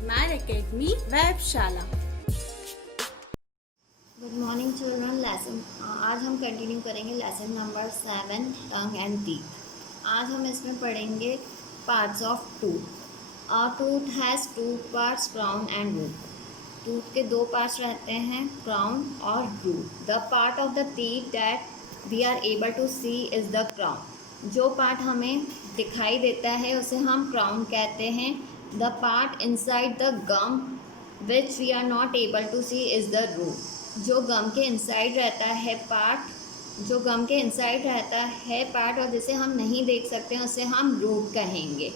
Smile Academy वेबशाला। Good morning children. आज हम कंटिन्यू करेंगे lesson number 7 tongue and teeth. आज हम इसमें पढ़ेंगे parts of tooth. A tooth has two parts, crown and root. Tooth के दो पार्ट्स रहते हैं, क्राउन और root. The part of the teeth that we are able to see is the crown. जो पार्ट हमें दिखाई देता है उसे हम क्राउन कहते हैं। The part inside the gum which we are not able to see is the root. जो गम के इनसाइड रहता है पार्ट और जिसे हम नहीं देख सकते हैं उसे हम रूट कहेंगे।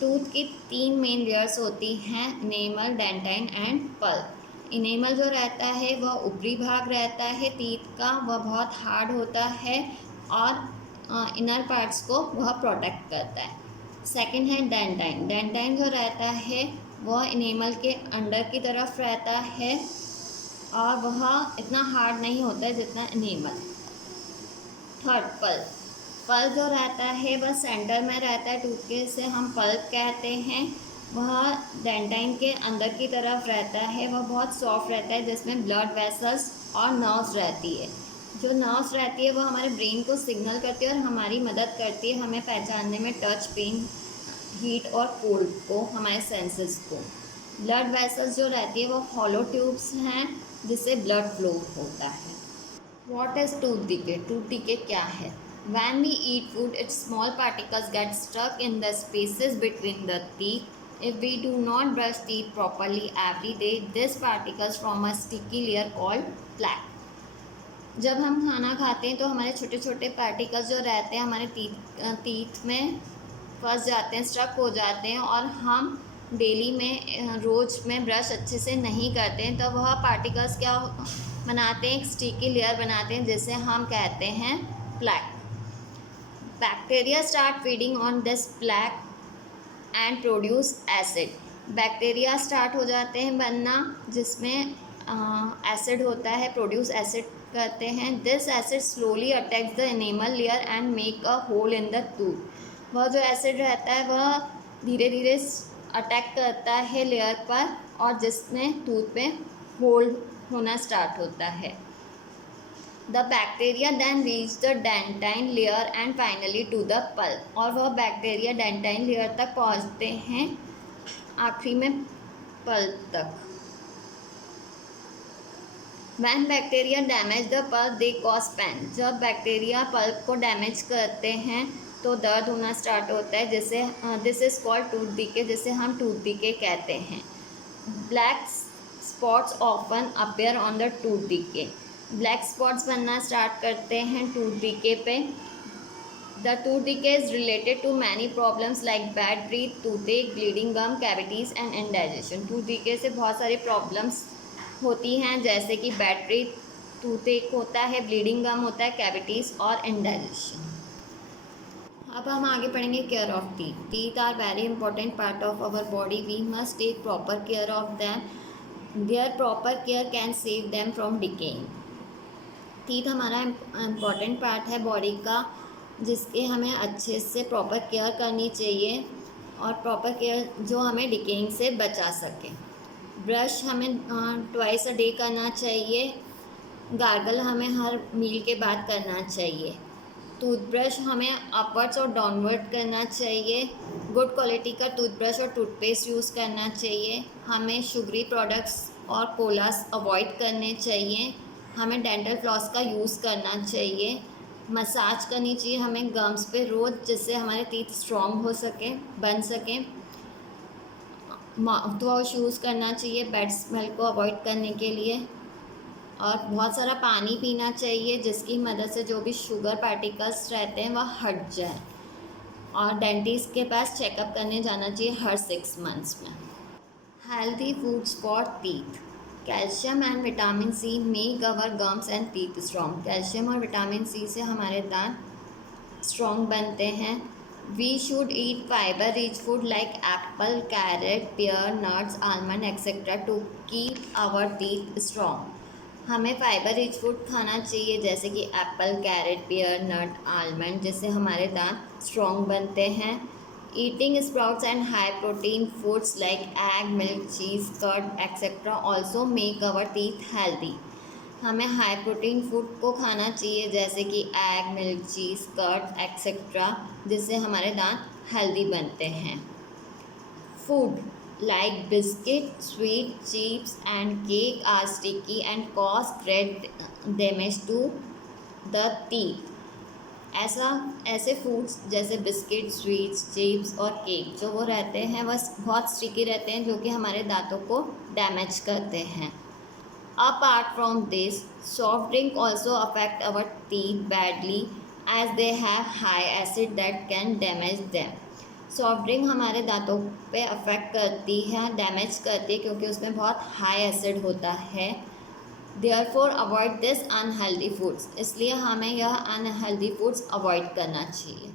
टूथ की 3 मेन लेयर्स होती हैं, enamel, dentine and pulp. Enamel जो रहता है वह ऊपरी भाग रहता है टीथ का, वह बहुत हार्ड होता है और इनर पार्ट्स को वह प्रोटेक्ट करता है। सेकंड है डेंटाइन। डेंटाइन जो रहता है वह इनेमल के अंदर की तरफ रहता है और वह इतना हार्ड नहीं होता है जितना इनेमल। Third pulp. पल्प जो रहता है वह सेंटर में रहता है टूथ के, से हम पल्प कहते हैं। वह डेंटाइन के अंदर की तरफ रहता है, वह बहुत सॉफ्ट रहता है जिसमें ब्लड वेसल्स और नर्व्स रहती है। जो नर्व्स रहती है वह हमारे ब्रेन को सिग्नल करती है और हमारी मदद करती है हमें पहचानने में टच, पेन, हीट और कोल्ड को, हमारे सेंसेस को। ब्लड वेसल्स जो रहती है वो हॉलो ट्यूब्स हैं जिससे ब्लड फ्लो होता है। What is tooth decay? Tooth decay क्या है? When we eat food, its small particles get stuck in the spaces between the teeth. If we do not brush teeth properly every day, these particles form a sticky layer called plaque. जब हम खाना खाते हैं तो हमारे छोटे छोटे particles जो रहते हैं हमारे टीथ में फंस जाते हैं, स्टक हो जाते हैं और हम डेली में रोज़ में ब्रश अच्छे से नहीं करते हैं तो वह पार्टिकल्स क्या बनाते हैं, एक स्टिकी लेयर बनाते हैं जिसे हम कहते हैं plaque. Bacteria start feeding on this plaque and produce acid. Bacteria start हो जाते हैं बनना जिसमें एसिड होता है, प्रोड्यूस एसिड करते हैं। This acid slowly attacks the enamel layer and make a hole in the tooth. वह जो एसिड रहता है वह धीरे धीरे अटैक करता है लेयर पर और जिसमें टूथ पे होल होना स्टार्ट होता है। The bacteria then reach the dentine layer and finally to the pulp. और वह बैक्टीरिया डेंटाइन लेयर तक पहुंचते हैं, आखिरी में पल्प तक। When bacteria damage the pulp, they cause pain. जब बैक्टीरिया पल्प को डैमेज करते हैं तो दर्द होना स्टार्ट होता है, जिसे this is called tooth decay, जिसे हम टूथ डिके कहते हैं। Black spots often appear on the tooth decay. Black spots बनना स्टार्ट करते हैं टूथ डिके पे। The tooth decay is related to many problems like bad breath, toothache, bleeding gum, cavities and indigestion. Tooth decay से बहुत सारी problems होती हैं जैसे कि बैड ब्रीथ, टूथेक होता है, ब्लीडिंग गम होता है, कैविटीज़ और इंडाइजेशन। अब हम आगे पढ़ेंगे care of teeth. Teeth are very important part of our body, we must take proper care of them. Their proper care can save them from decaying. Teeth हमारा इम्पॉर्टेंट पार्ट है body का जिसके हमें अच्छे से प्रॉपर केयर करनी चाहिए और प्रॉपर केयर जो हमें डिकेइंग से बचा सके। ब्रश हमें ट्वाइस अ डे करना चाहिए। गार्गल हमें हर मील के बाद करना चाहिए। टूथब्रश हमें अपवर्ड्स और डाउनवर्ड करना चाहिए। गुड क्वालिटी का टूथब्रश और टूथपेस्ट यूज़ करना चाहिए। हमें शुगरी प्रोडक्ट्स और कोलास अवॉइड करने चाहिए। हमें डेंटल फ्लॉस का यूज़ करना चाहिए। मसाज करनी चाहिए हमें गम्स पे रोज़, जिससे हमारे टीथ स्ट्रॉन्ग हो सके, बन सकें। माउथ वॉश यूज़ करना चाहिए बैड स्मेल को अवॉइड करने के लिए और बहुत सारा पानी पीना चाहिए जिसकी मदद से जो भी शुगर पार्टिकल्स रहते हैं वह हट जाए। और डेंटिस्ट के पास चेकअप करने जाना चाहिए हर 6 मंथ्स में। Healthy foods for teeth. Calcium and vitamin C make our gums and teeth strong. Calcium और विटामिन सी से हमारे दांत स्ट्रॉन्ग बनते हैं। We should eat fiber-rich food like apple, carrot, pear, nuts, almond, etc. to keep our teeth strong. हमें fibre rich food खाना चाहिए जैसे कि एप्पल, कैरेट, पेयर, नट, आलमंड, जिससे हमारे दांत स्ट्रॉन्ग बनते हैं। Eating sprouts and high protein foods like egg, milk, cheese, curd, etc. also make our teeth healthy. हमें हाई प्रोटीन फूड को खाना चाहिए जैसे कि एग, मिल्क, चीज़, कर्ड एक्सेट्रा, जिससे हमारे दांत हेल्दी बनते हैं. Food like biscuit, sweet, chips and cake are sticky and cause great damage to the teeth. ऐसे फूड्स जैसे बिस्किट, स्वीट्स, चिप्स और केक जो वो रहते हैं वह बहुत स्टिकी रहते हैं जो कि हमारे दांतों को डैमेज करते हैं. Apart from this, soft drink also affect our teeth badly as they have high acid that can damage them. Soft drink हमारे दांतों पे अफेक्ट करती है, डैमेज करती है क्योंकि उसमें बहुत हाई एसिड होता है. Therefore avoid this unhealthy foods. इसलिए हमें यह अनहेल्दी फूड्स अवॉइड करना चाहिए.